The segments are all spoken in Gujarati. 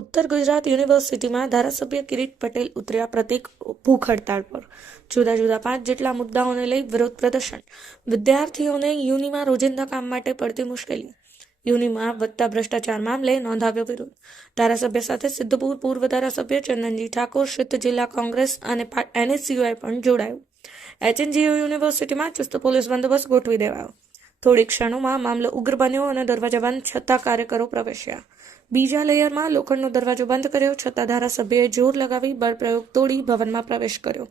ઉત્તર ગુજરાત યુનિવર્સિટીમાં ધારાસભ્ય કિરીટ પટેલ ઉતર્યા પ્રતિક ભૂખ હડતાળ પર। જુદા જુદા 5 જેટલા મુદ્દાઓને લઈ વિરોધ પ્રદર્શન। વિદ્યાર્થીઓને યુનિમાં રોજિંદા કામ માટે પડતી મુશ્કેલી। યુનિમાં વધતા ભ્રષ્ટાચાર મામલે નોંધાવ્યો વિરોધ। ધારાસભ્ય સાથે સિદ્ધપુર પૂર્વ ધારાસભ્ય ચંદનજી ઠાકોર, સિદ્ધ જિલ્લા કોંગ્રેસ અને NSUI પણ જોડાયું। HNGU યુનિવર્સિટીમાં ચુસ્ત પોલીસ બંદોબસ્ત ગોઠવી દેવાયો। થોડી ક્ષણોમાં મામલો ઉગ્ર બન્યો અને દરવાજા બંધ છતાં કાર્યકરો પ્રવેશ્યા। બીજા લેયરમાં લોખંડનો દરવાજો બંધ કર્યો છતાં ધારાસભ્યએ જોર લગાવી બળપ્રયોગ તોડી ભવનમાં પ્રવેશ કર્યો।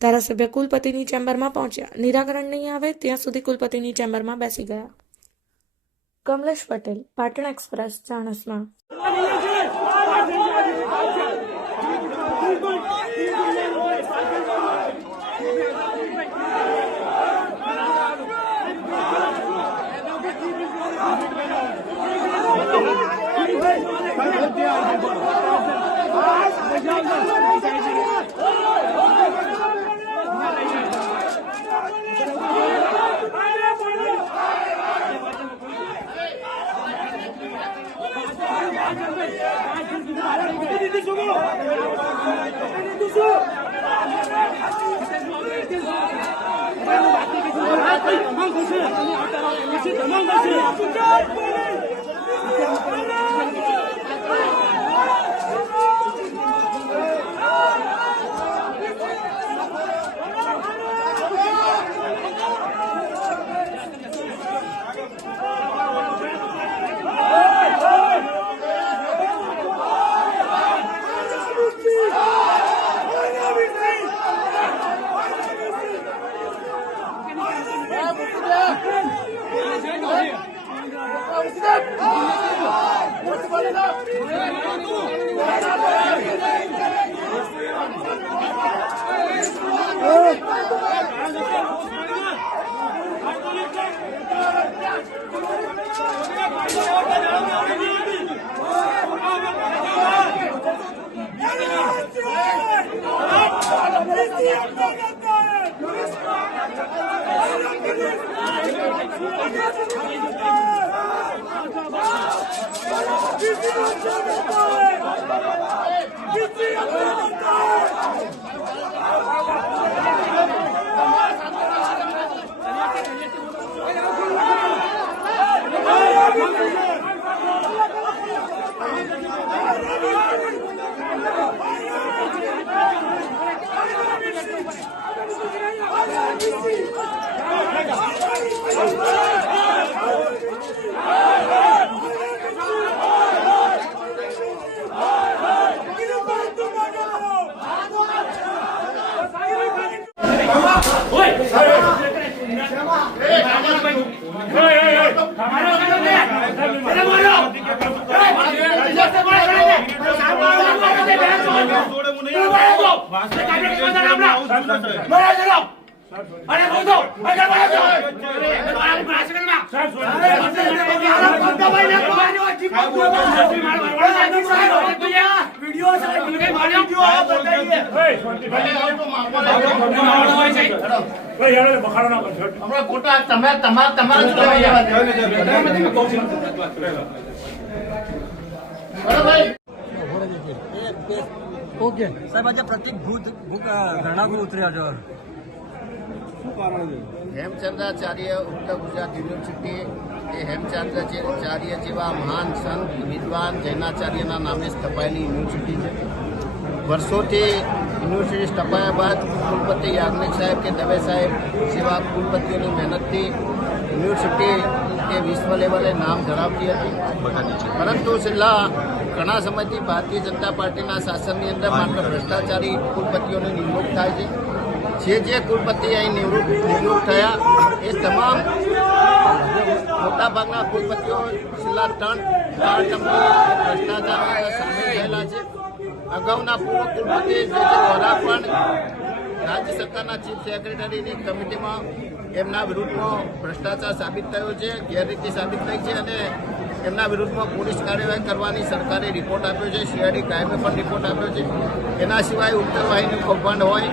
ધારાસભ્ય કુલપતિની ચેમ્બરમાં પહોંચ્યા। નિરાકરણ નહીં આવે ત્યાં સુધી કુલપતિની ચેમ્બરમાં બેસી ગયા। કમલેશ પટેલ, પાટણ એક્સપ્રેસ, ચાણસ્મા। ઓકે સાહેબ, આજે પ્રતિક ભૂખ ધરણાગુર ઉતર્યા છો, શું કારણ છે? હેમચંદ્રાચાર્ય ઉત્તર ગુજરાત યુનિવર્સિટી એ હેમચંદ્રાચાર્ય જેવા મહાન સંત વિદ્વાન જૈનાચાર્યના નામે સ્થપાયેલી યુનિવર્સિટી છે। વર્ષોથી યુનિવર્સિટી સ્થપાયા બાદ કુલપતિ યાજ્ઞિક સાહેબ કે દવે સાહેબ જેવા કુલપતિઓની મહેનતથી યુનિવર્સિટી એ વિશ્વ લેવલે નામ ધરાવતી હતી, પરંતુ છેલ્લા ઘણા સમયથી ભારતીય જનતા પાર્ટીના શાસનની અંદર માત્ર ભ્રષ્ટાચારી કુલપતિઓની નિમણૂક થાય છે। જે કુલપતિ અહીં નિમણૂક થયા એ તમામ મોટાભાગના કુલપતિઓ છેલ્લા 3 ટર્મથી ભ્રષ્ટાચારમાં સામેલ થયેલા છે। અગાઉના પૂર્વ કુલપતિ વોરા પણ રાજ્ય સરકારના ચીફ સેક્રેટરીની કમિટીમાં એમના વિરુદ્ધમાં ભ્રષ્ટાચાર સાબિત થયો છે, ગેરરીતિ સાબિત થઈ છે અને એમના વિરુદ્ધમાં પોલીસ કાર્યવાહી કરવાની સરકારે રિપોર્ટ આપ્યો છે। CID ક્રાઇમે પણ રિપોર્ટ આપ્યો છે। એના સિવાય ઉત્તર વાહિની કૌભાંડ હોય,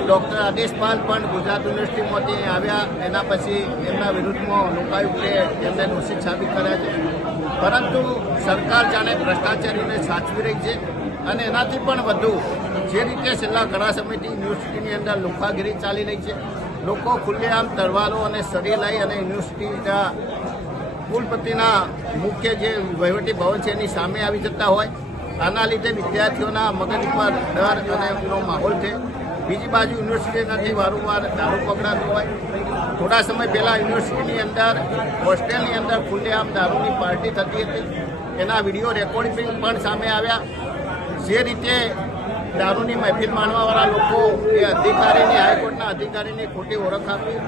ડૉક્ટર આદેશપાલ પણ ગુજરાત યુનિવર્સિટીમાંથી આવ્યા, એના પછી એમના વિરુદ્ધમાં લોકાયુક્તે એમને દોષિત સાબિત કર્યા છે। પરંતુ સરકાર જાણે ભ્રષ્ટાચારીને સાચવી રહી છે અને એનાથી પણ વધુ જે રીતે છેલ્લા ઘણા સમયથી યુનિવર્સિટીની અંદર લુખાગીરી ચાલી રહી છે, લોકો ખુલ્લેઆમ તલવારો અને સરી લઈ અને યુનિવર્સિટીના કુલપતિના મુખ્ય જે વહીવટી ભવન છે એની સામે આવી જતા હોય, આના લીધે વિદ્યાર્થીઓના મગજ પર ડર અને એનો માહોલ છે. બીજી બાજુ યુનિવર્સિટીમાંથી વારંવાર દારૂ પકડાતો હોય. થોડા સમય પહેલાં યુનિવર્સિટીની અંદર હોસ્ટેલની અંદર ખુલ્લેઆમ દારૂની પાર્ટી થતી હતી, એના વિડીયો રેકોર્ડિંગ પણ સામે આવ્યા. જે રીતે દારૂની મહેફિલ માણવાવાળા લોકો એ અધિકારીની હાઈકોર્ટના અધિકારીની ખોટી ઓળખ આપી,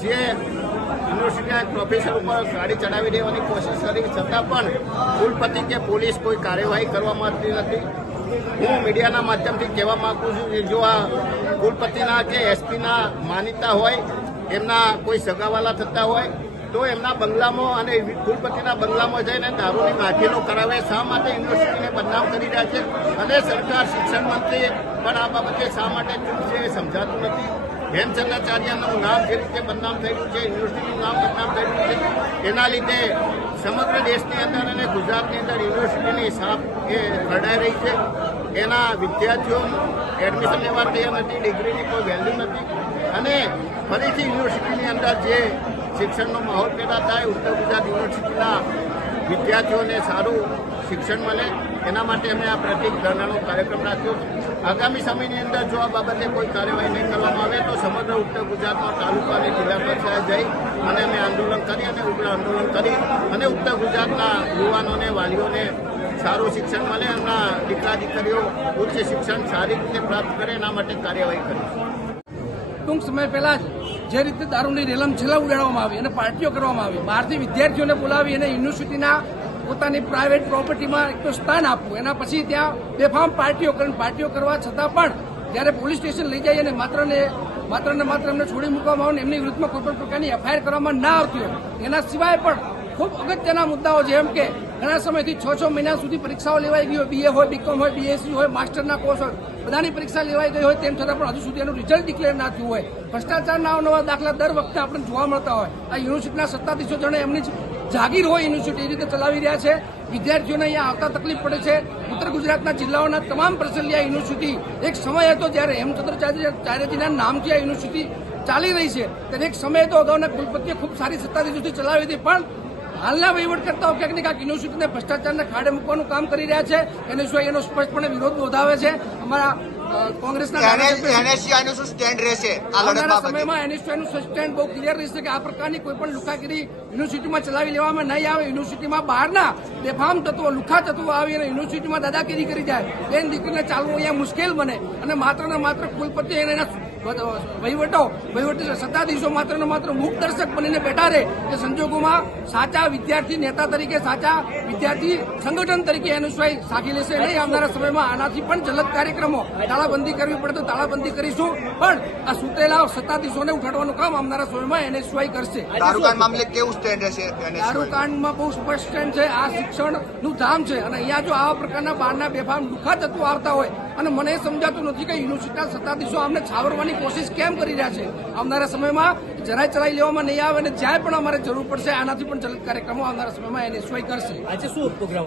જે યુનિવર્સિટીના પ્રોફેસર ઉપર ગાડી ચડાવી દેવાની કોશિશ કરી છતાં પણ કુલપતિ કે પોલીસ કોઈ કાર્યવાહી કરવામાં આવતી નથી. હું મીડિયાના માધ્યમથી કહેવા માંગુ છું કે જો આ કુલપતિના કે એસપીના માનીતા હોય, એમના કોઈ સગાવાલા થતા હોય તો એમના બંગલામાં અને કુલપતિના બંગલામાં જઈને દારૂની મહેફિલો કરાવે. શા માટે યુનિવર્સિટીને બદનામ કરી રહ્યા છે અને સરકાર શિક્ષણ મંત્રી પણ આ બાબતે શા માટે ચૂપ છે એ સમજાતું નથી. હેમચંદ્રાચાર્યનું નામ જે રીતે બદનામ થઈ રહ્યું છે, યુનિવર્સિટીનું નામ બદનામ થઈ રહ્યું છે, એના લીધે સમગ્ર દેશની અંદર અને ગુજરાતની અંદર યુનિવર્સિટીની સાપ એ ખરડાઈ રહી છે. એના વિદ્યાર્થીઓ એડમિશન લેવા તૈયાર નથી, ડિગ્રીની કોઈ વેલ્યુ નથી અને ફરીથી યુનિવર્સિટીની અંદર જે શિક્ષણનો માહોલ પેદા થાય, ઉત્તર ગુજરાત યુનિવર્સિટીના વિદ્યાર્થીઓને સારું શિક્ષણ મળે, એના માટે અમે આ પ્રતિક ધરણાનો કાર્યક્રમ રાખ્યો છે. આગામી સમયની અંદર જો આ બાબતે કોઈ કાર્યવાહી નહીં કરવામાં આવે તો સમગ્ર ઉત્તર ગુજરાતમાં તાલુકા અને જિલ્લા કક્ષાએ જઈ અને અમે આંદોલન કરી અને ઉગ્ર આંદોલન કરી અને ઉત્તર ગુજરાતના યુવાનોને, વાલીઓને સારું શિક્ષણ મળે, એમના દીકરા દીકરીઓ ઉચ્ચ શિક્ષણ સારી રીતે પ્રાપ્ત કરે એના માટે કાર્યવાહી કરીશું. ટૂંક સમય પહેલા જ જે રીતે દારૂની રેલમ છેલ્લા ઉડાડવામાં આવી અને પાર્ટીઓ કરવામાં આવી, બહારથી વિદ્યાર્થીઓને બોલાવી અને યુનિવર્સિટીના પોતાની પ્રાઇવેટ પ્રોપર્ટીમાં એક તો સ્થાન આપવું, એના પછી ત્યાં બેફામ પાર્ટીઓ કરવા છતાં પણ જ્યારે પોલીસ સ્ટેશન લઈ જાય અને માત્ર ને માત્ર એમને છોડી મૂકવામાં આવે, એમની વિરુદ્ધમાં કોઈ પણ પ્રકારની એફઆઈઆર કરવામાં ના આવતી હોય. એના સિવાય પણ ખૂબ અગત્યના મુદ્દાઓ જેમ કે ઘણા સમયથી 6 મહિના સુધી પરીક્ષાઓ લેવાઈ ગઈ હોય, બીએ હોય, બીકોમ હોય, બીએસસી હોય, માસ્ટરના કોર્સ હોય, બધાની પરીક્ષા લેવાઈ ગઈ હોય, તેમ છતાં પણ હજુ સુધી એનું રિઝલ્ટ ડિક્લેર ના થયું હોય. ભ્રષ્ટાચારના અવનવા દાખલા દર વખતે આપણને જોવા મળતા હોય. આ યુનિવર્સિટીના સત્તાધીશો જણે એમની જાગીર હોય યુનિવર્સિટી એ રીતે ચલાવી રહ્યા છે. વિદ્યાર્થીઓને અહીંયા આવતા તકલીફ પડે છે. ઉત્તર ગુજરાતના જિલ્લાઓના તમામ પ્રચલિત આ યુનિવર્સિટી એક સમય હતો જ્યારે હેમચંદ્રાચાર્યજીના નામથી આ યુનિવર્સિટી ચાલી રહી છે. ત્યારે એક સમય તો અગાઉના કુલપતિએ ખૂબ સારી સત્તાધીશોથી ચલાવી હતી, પણ હાલના વહીવટકર્તાઓ ક્યાંક ને ક્યાંક યુનિવર્સિટીને ભ્રષ્ટાચારના ખાડે મૂકવાનું કામ કરી રહ્યા છે. એને સિવાય એનો સ્પષ્ટપણે વિરોધ નોંધાવે છે. અમારા કોંગ્રેસના આવનારા સમયમાં એનએસયુઆઈનું સ્ટેન્ડ બહુ ક્લિયર રહેશે કે આ પ્રકારની કોઈ પણ લુખાગીરી યુનિવર્સિટીમાં ચલાવી લેવામાં નહીં આવે. યુનિવર્સિટીમાં બહારના બેફામ તત્વો, લુખા તત્વો આવી અને યુનિવર્સિટીમાં દાદાગીરી કરી જાય, બેન દીકરીને ચાલવું અહીંયા મુશ્કેલ બને અને માત્ર ને માત્ર કુલપતિ અને એના વહીવટી સત્તાધીશો માત્ર ને માત્ર મૂક દર્શક બનીને બેઠા રહે. તે સંજોગોમાં સાચા વિદ્યાર્થી નેતા તરીકે, સાચા વિદ્યાર્થી સંગઠન તરીકે એનએસયુઆઈ સાખી લેશે નહીં. આવનારા સમયમાં આનાથી પણ જલદ કાર્યક્રમો, તાળાબંધી કરવી પડે તો તાળાબંધી કરીશું, પણ આ સૂતેલા સત્તાધીશોને ઉઠાડવાનું કામ આવનારા સમયમાં એનએસયુઆઈ કરશે. દારૂકાંડ મામલે કેવું સ્ટેન્ડ રહેશે? દારૂકાંડમાં બહુ સ્પષ્ટ સ્ટેન્ડ છે. આ શિક્ષણનું ધામ છે અને અહીંયા જો આવા પ્રકારના બહારના બેફામ લુખા તત્વો આવતા હોય અને મને એ સમજાતું નથી કે યુનિવર્સિટીના સત્તાધીશો આમને છાવરવાની કોશિશ કેમ કરી રહ્યા છે. આવનારા સમયમાં જરાય ચલાવી લેવામાં નહીં આવે અને જ્યાં પણ અમારે જરૂર પડશે આનાથી પણ જલદ કાર્યક્રમો આવનારા સમયમાં એનએસયુઆઈ કરશે. આજે શું પ્રોગ્રામ